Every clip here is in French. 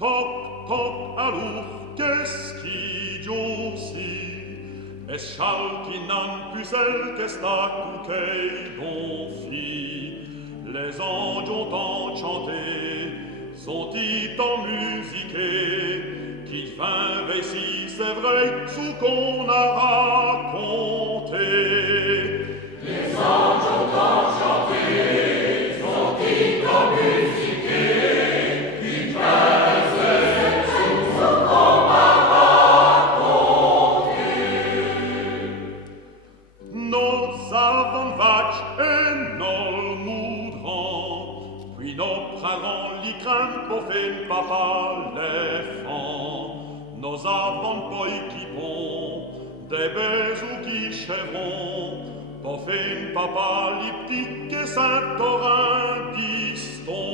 Toc, toc, allô, qu'est-ce qui giossi? Es schalkinan pusel qu'esta couquet gonfi. Les anges ont enchanté, sont-ils en musiqué, qui fin ici, c'est vrai, sous qu'on a raconté. Les anges ont enchanté, sont-ils en musiqué, qui fin sous qu'on a raconté. Nos avons vaches et nos moudrons, puis nos printemps l'icrin pour faire papa l'éléphant. Nos avons poi qui pont, des baisous qui chevront, pour faire papa l'iptique et Saint-Orin diston.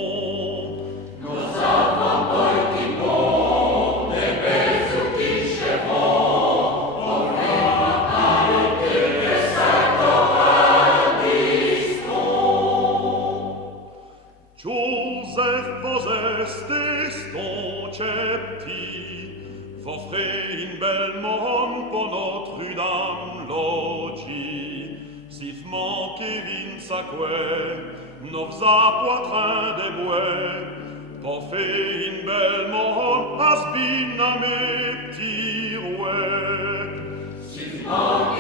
Nos avons poi qui pont, des baisous qui chevront, pour faire papa l'iptique et Saint-Orin diston. Joseph vos estes concepti, v'offrez une belle mohon pour Notre-Dame logis. Sif manquez vin sacquet, nos a poitrain des bouets, pour faire une belle mohon, has bin à mes petits rouets. Sif manquez